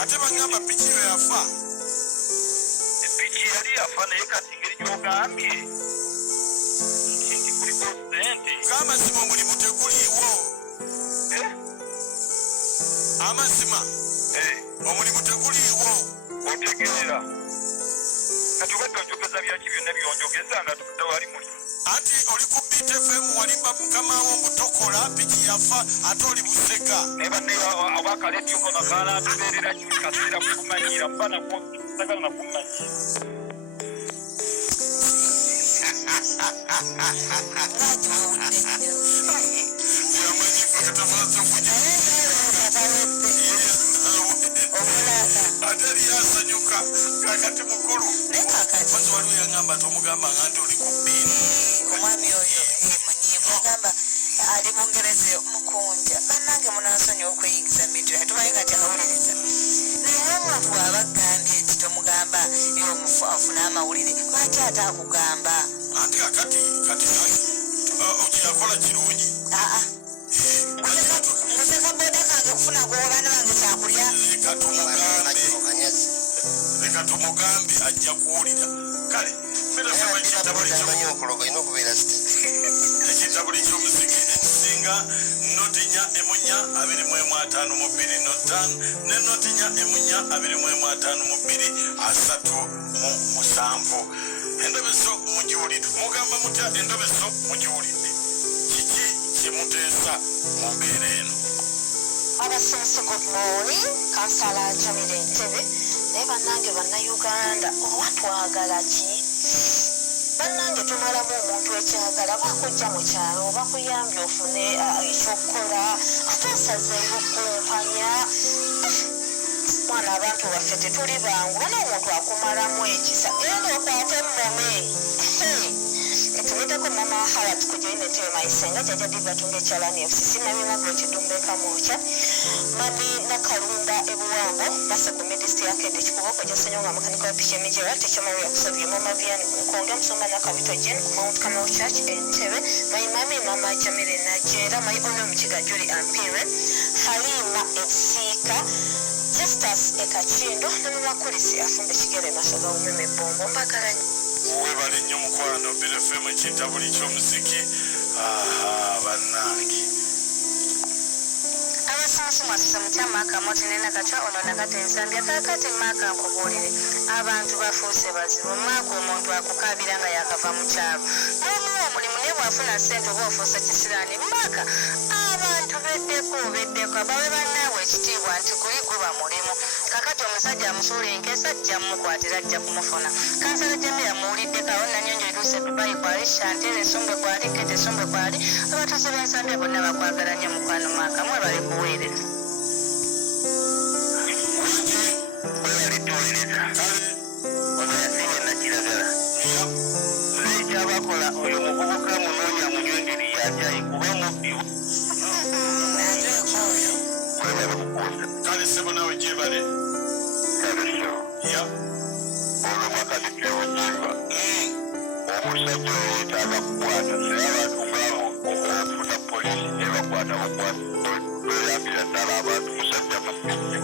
ate bagamba piki yo yafa. Piki yali yafa naye kati ngeri gy'ogambye nti kuliko ssente. K'amazima omulimu teguliiwo. Amazima omulimu teguliiwo. Otegeera kati obadde onjogeza byaki byonna byonjogeza nga tewali mulimu. Anti oli ku BTFM walimba mukamawo mutokola piki yafa ate oli buseka. Ne banne abakaletyo kono kaalaatubeerera kaseera kukumanyira mba nako sagala nakumanyira. Atali yasanyuka kakati mukulu kwanza waliwo yangamba tomugamba nga nti oli ku bbiri. Omwami oyo munyiivu agamba ali Bungereza Mukunja bannange munansonyi okweyingiza mu bintu tumanyi kati awuliriza naye omuntu bw'aba agambye nti tomugamba omufu afuna amawulire lwaki ate akugamba anti kati okyakola kirungi. museka boda kange kufuna gwobaana bange kyakulya. Leka tumugambe ajja kuwulira. Kale ekintabuli ky'omuziki ekisinga notinya emunya 252 ne notinya emunya 252 endobeso mugiwulire. mugamba mutya endobeso mugiwulidde? Kiki kyemuteesa mu mbeera eno? Abasomesa good morning, kansala Jamile Ntebe. Naye bannange bannayuganda oba twagala ki? Bannange tumalamu omuntu ekyagala bakujja mu kyalo bakuyambye ofune ekyokukola ate osazeeyo kumpanya. Mwana abantu baffe tetuli bangu bana omuntu akumalamu ekisa era n'okwate mmome. Tumitako mama hawa tukujoine tewe maisenga jaja diba tunge chalani FCC na mima gochi dumbeka mocha mami na kalunda ebuwambo basa kumedisti yake dechikuboko jasanyonga makaniko wa pishe mijera techo maria kusavyo mama viani mkonga msoma na kavito jen Mount Kamau Church Entebbe mai mami mama Jamile na jera mai ono mchiga juri ampire Halima Etsika Justus Ekachindo na mama kulisi afumbe shigere masoga umeme bombo mbakara webale nnyo mukwano BTFM ekintabuli ky'omuziki. Bannange abasomesa mwasisa mutya maaka motinena katya ono nakati ensambya kakati maaka nkubuulire abantu bafuuse bazibu maaka omuntu akukabira nga yakava mu kyalo n'omuwa omulimu naye bwafuna ssente oba ofuusa kisiraani maaka abantu beddeko abawe bannaabwe ekitiibwa nti guli guba mulimu kakati omusajja amusuula enkesa ajja mumukwatira ajja kumufuna kansala Jamila muwuliddeko awo nanyonjo etuuse Dubai kwali Chantel Esumbe kwali Kete Esumbe kwali abatuuze b'ensambya bonna bakwagala nnyo mukwano maaka mwe bali kuweerera. Bakola oyo muvubuka munoonya munywengeri yajayi kuba mubbi. kale sebo nawe gyebale olwo makati kewunyimba omusajja oyetaaga kukwata naye abantu ngaabo okufuna polisi nebakwata bweyambira ddala abantu musajja mubbi nnyo.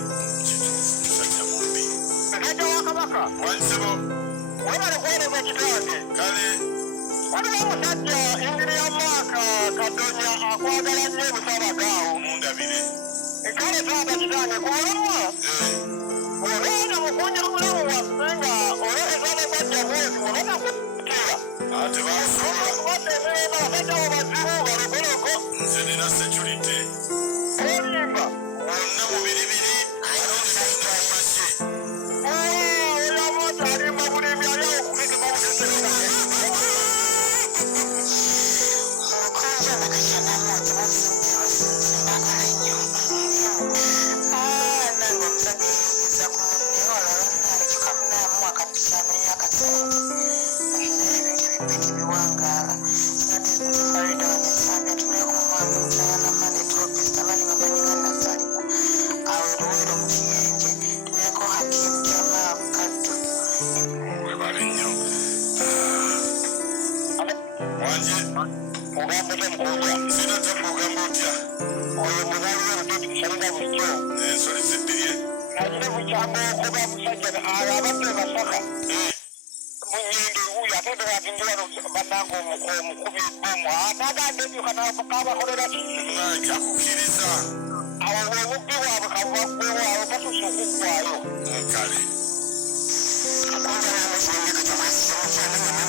musajja mubbi. Musajja wa Kabaka wansebo webale kuweereza kitange. kale waliwo omusajja engeri ya maaka Kadonya akwagala nnyo obusabagaawo mundabire. kale taata kitange kulamwa olwenda mukunja obulamu bwaffe nga olwekeza abasajja bwezi olwenda kukira ate basobola. batemeema abasajja bo bazibu balogologo nze nina security olimba wonna mu biribiri alondemumashe. oyamota alimba bulimbi ali awo kubizima buteterera Mukunja bakashana moto bafunze mbagala nnyo. Nange omusajja yeyingiza ku munne wala bannange kyokka munaamu akapisano y'akasente naye ebintu ebipiti biwangaala sinadde tufarida wanyesambya tuleko omwami omukyala namane tropista bali bamanyi nga Nazalika awo eruweero mu kiyenje tuleko Hakimu Jamaa Bukaddu. webale nnyo. wanje ogamba otya mukunja sinata kugamba otya oyo munaali w'obutuuti tusalina bulijjo ensoli zibbirye. naye bukyambo okuba musajja abadde Masaka munyende uyu ate tewagindi wano bannanga omukubi bomu nagamba ebyo kabakolera ki kyakukkiriza awo obubbi bwabwe kabwaggwewaabo batuuse okuggwayo kale Mukunja n'amazimbe kati mwasisa mukyala nga